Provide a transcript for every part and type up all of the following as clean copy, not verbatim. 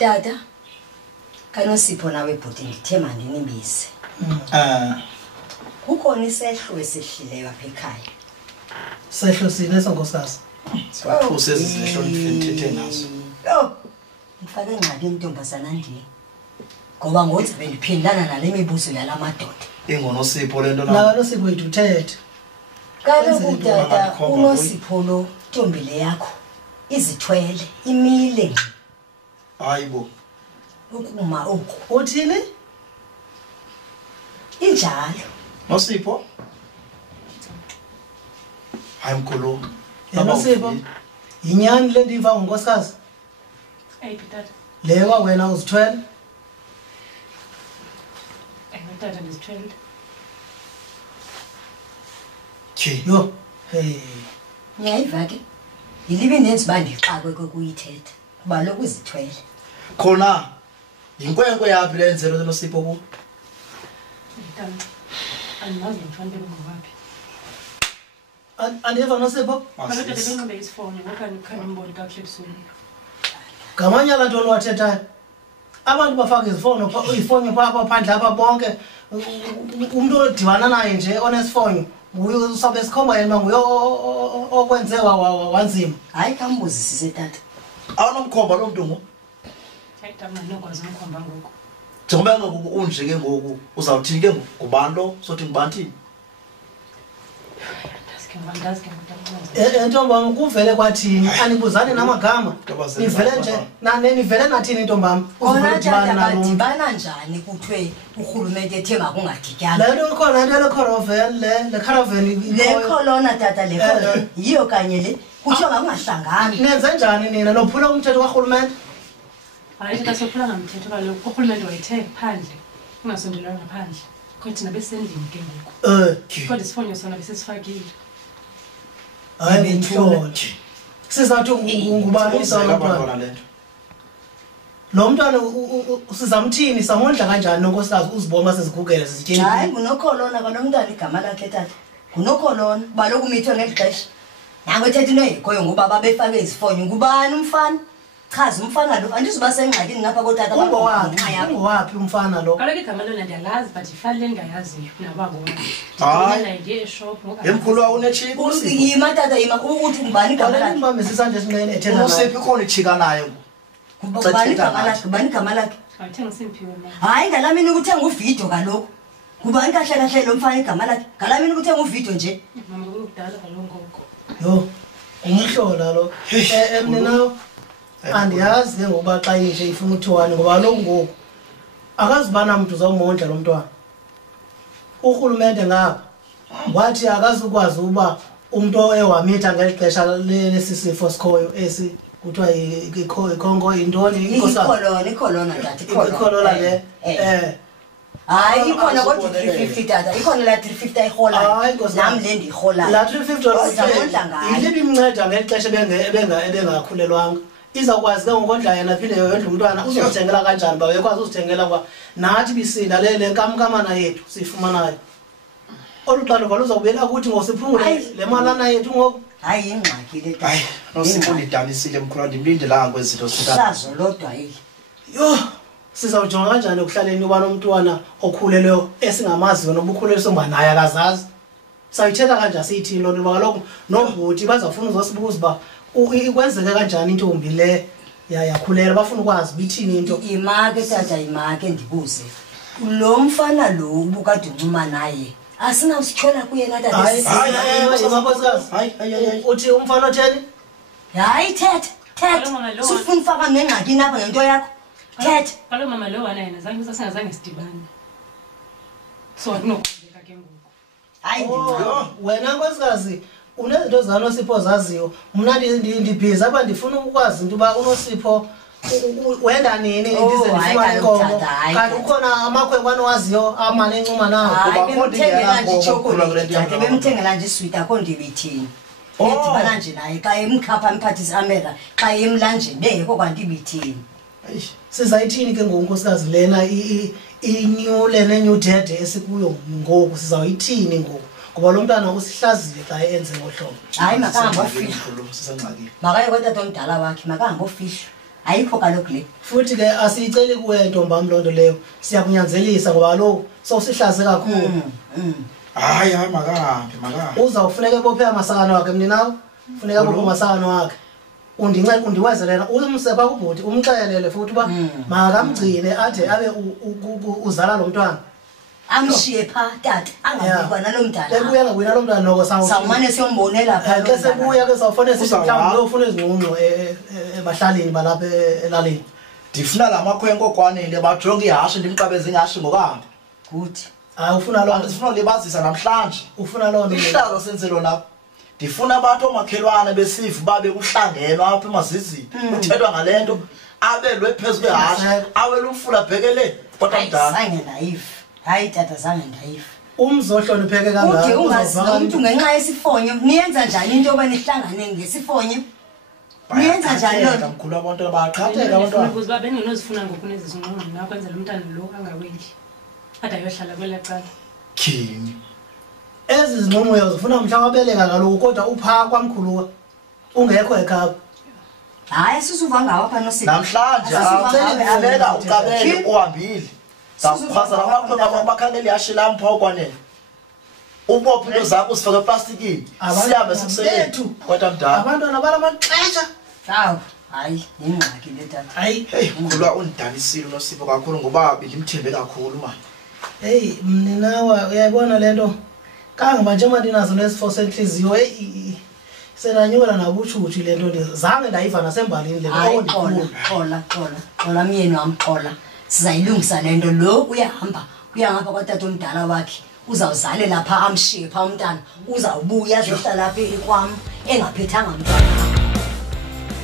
Tata kaNosipho nawe bhuti ngithe mandinibize. Kukhona isehlo esihlileyo apha ekhaya. Sehlo sine sonkosikazi. Siphuse izehlo nithethe nazo. Yo, ngifake ingxaki intombazana ndiye. Ngoba ngothi bendiphindana nale mibuzo yalamadoda. IngoNosipho lento la. NaNosipho yithuthethe. Kaloku tata uNosipho lo ntombile yakho izithwele imile. Hayibo. Ukuma oku. Uthini? Injalo. Nosipho? Hayi mkhulu. Nosipho. Inyani le ndiva ngonkosikazi. Tata. Lewa wena uzithwele? Tata ndizithwele. Yo, hey. Ngiyayiva ke. Yilibe nenzi bandixakwe kokuyithetha. Kuba lokhu izithwele. Khona inkwenkwe yaphi lenzelo loNosipho ku? Tata. Andimazi mfana ngobaphi. Andiva Nosipho? Tata benginombe isifoni ngokhani umboni kakuhle ebusuku. Ngamanyala ntoni wathethayo? Abantu bafaka izifonyo uyifoni pha phandle apha bonke umuntu odibana naye nje onesifonyo uyo sabe sikhomba yena nguyo okwenze wanzima. Hayi kambuzisise tata. Awunomkhomba lo muntu ngo? Tata nokwazi umkhomba ngoku. Njengoba ngoku unje ke ngoku uzawuthini ke ngubani lo sothi ngubani? Ntombam kuvele kwathini anibuzani namagama nivele nje nivele nathini ntombam badibana njani kuthiwe urhulumente ethe makungadityana le nto ikhona into le caravan le corona tata le corona yiyo kanye le kuthiwa makungahlangani nenze njani nina nophula umthetho karhulumente? Hayi tata sophula ngamthetho kaloku urhulumente wayethe phandle ungasondelwa ngaphandle kodwa thina besendlini ke ngoku kodwa isifonyo sona besesifakile. Hayi ngithola sizathu ngubani abantwana lento lo mntwana sizamthini samondla kanjani nonkosikazi uzibona sezigugele zitsheni? Hayi ngunokhona kwanomntwana igama lakhe tata ngunokhona kuba lokhu mitho ngexesha nango ethetha into engekhoyo ngoba babefake izifonyo ngubani umfana chaza umfana lo andizuba sengxakini ngapha kotata ungowaphi umfana lo? Kaloku igama lona ndiyalazi but ifani le ndingayaziyo nababo hayi ndiye eshop emkhulu awunechiko yima tata yima uthi ngubani igama lakhe mbambe sisandla esinene ethetha uNosipho ikhona ichika naye ngubani igama lakhe ayithenga simphiwe na hayi ngalamini ukuthenga uvideo kaloku ngubani kahle kahle lo mfana igama lakhe ngalamini ukuthenga uvideo nje mama kuludala kaloku yo umhlola lo emninawo andiyazi ke ngoba xa inje ifuna uthiwani ngoba lokhu ngoku akazibana umuntu uzawumondla lo mntwana urhulumente ngapha wathi akazukwazi uba umuntu ewamitha ngeli xesha lesisifo sikhoyo esi kuthiwa ikhongo intoni ikhona tata ikhona le hayi ikhona kodwa 350 tata ikhona la 350 ayihola nami le ndihola la 350 yilibi imnceda ngeli xesha ebengakhulelwanga izawukwazi ke ngokondla yena phinde yondla umntwana uzozithengela kanjani ba uyakwazi uzithengela kwa nathi bisinda le nkamkamana yethu sifumanayo oluxanduva luzawubuyela ukuthi ngosiphungule le malana yethu ngoku hayi ingxaki le hayi Nosipho nidanisile mkhulu ndimlindelanga kwezinto sazo lodwa yile yo sizawujonga kanjani ukuhlaleni uba nomntwana okhulelweyo esingamaziyo nobukhulelwe somba naye akazazi sayithetha kanjani siyithini loo nto uba kaloku nobhuti bazawufuna uzosibuza uba ikwenzeke kanjani intombi le yakhulela bafuna ukwazi bithini into imake tata imake ndibuze lo mfana lo ubukade uncuma naye asinawusithola kuyena tata hayi uthi umfana otheni hayi thetha sifuna ufaka nengxakini apha ngento yakho thetha kaloku mama lo wana yena singazange sidibane so akunokwenzeka ke ngoku hayi wena nkosikazi unezinto zaNosipho zaziyo mna ndibhizi apha ndifuna ukwazi into uba uNosipho wenda nini ndize ndifumane inkomo kanti ukhona amakhwenkwane owaziyo amane encuma nawo bemthengela nje iswiti akho ndibithini edibana nje naye xa emkhapha emphathisa amera xa emlanjeni bengekho kwanto ibithini sizayithini ke ngoku nkosikazi lena inew dede esikuyo ngoku sizawuyithini ngoku ngoba lo mntwana usihlazile xa enze ngohlobo hayi makahambe ofihlo makaye kwetata omdala wakhe makahambe ofihlo ayikho kaloku le futhi ke asiyiceli kuwe ntombam loo nto leyo siyakunyanzelisa ngoba kaloku sowusihlaze kakhulu hayi makahambe uzawufuneka ebophe amasakano wakhe mninawo funeka ebophe amasakano wakhe undiwezelela umse phaa kubhuti umxelele futhi uba makamgcine ade abe uzala lo mntwana amshiye phaa tata angabikwa nalo mntana ebuya ngabuyi nalo mntana noko sawumane siyombonela phaa ke sebuya ke sawufone sithi mhlawumbi uyofuna izinqunqo ebahlalini balapha elalini ndifuna la makhwenkwe okwanele bajonge ihashe ndimqabeze ingahashe ngokuhambe good hayi ufuna loo ndifuna ulibazisa namhlanje ufuna loo nto ihlazo senzelo lapho ndifuna abantu omakhelwane besifu babe kuhlangenwa apha emazizini kuthethwa ngale nto abelwe phezu kwehashe awele umfula bhekele kodwa mdala zange ndayifa hayi tata zange ndayifa umzohlonipheke kangaka ude ungazi umuntu ngenxa yesifonyo niyenza njani into yoba nihlangane ngesifonyo niyenza njani loo nto mkhulu abantu abaqhatheka abantwana ukuze uba bengenozifuna ngoku nezizinqunqo mna kwenzela umntana lo angaweli ade ayohlala kwelaa cala khini ezi zinqumo uyazifuna mhla wabeleka kaloku kodwa uphaa kwamkhuluwa ungekho ekhapha hayi asisuva ngawo apha nosipho namhlanje akucelibeka ucabele uhambile zakukhwaza lamakhwenkwe abakhangela ihashe lam phaa okwanele ubophe into zakho usifake eplastikini sihambe sikuselethu kodwa mdala abantwana balamaxesha hawu hayi yingxaki le tata hayi heyi mkhulwa undidalisile unosipho kakhulu ngoba bendimthembe kakhulu mani heyi mninawa uyayibona le nto kangoba njengoba ndinazo nesifo sentliziyo senanyuka nabutshutshu le nto zange ndayiva nasembalini le nto xola myeni wam xola sizayilungisa le nto lo uyahamba uyangapha kwatata omdala wakhe uzawuzalela phaa amshiye phaa umntana uzawubuya azohlala apha ekwam engaphethanga mntwana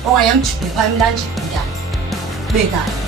okanye amjike phaa emlanjeni umntana bekani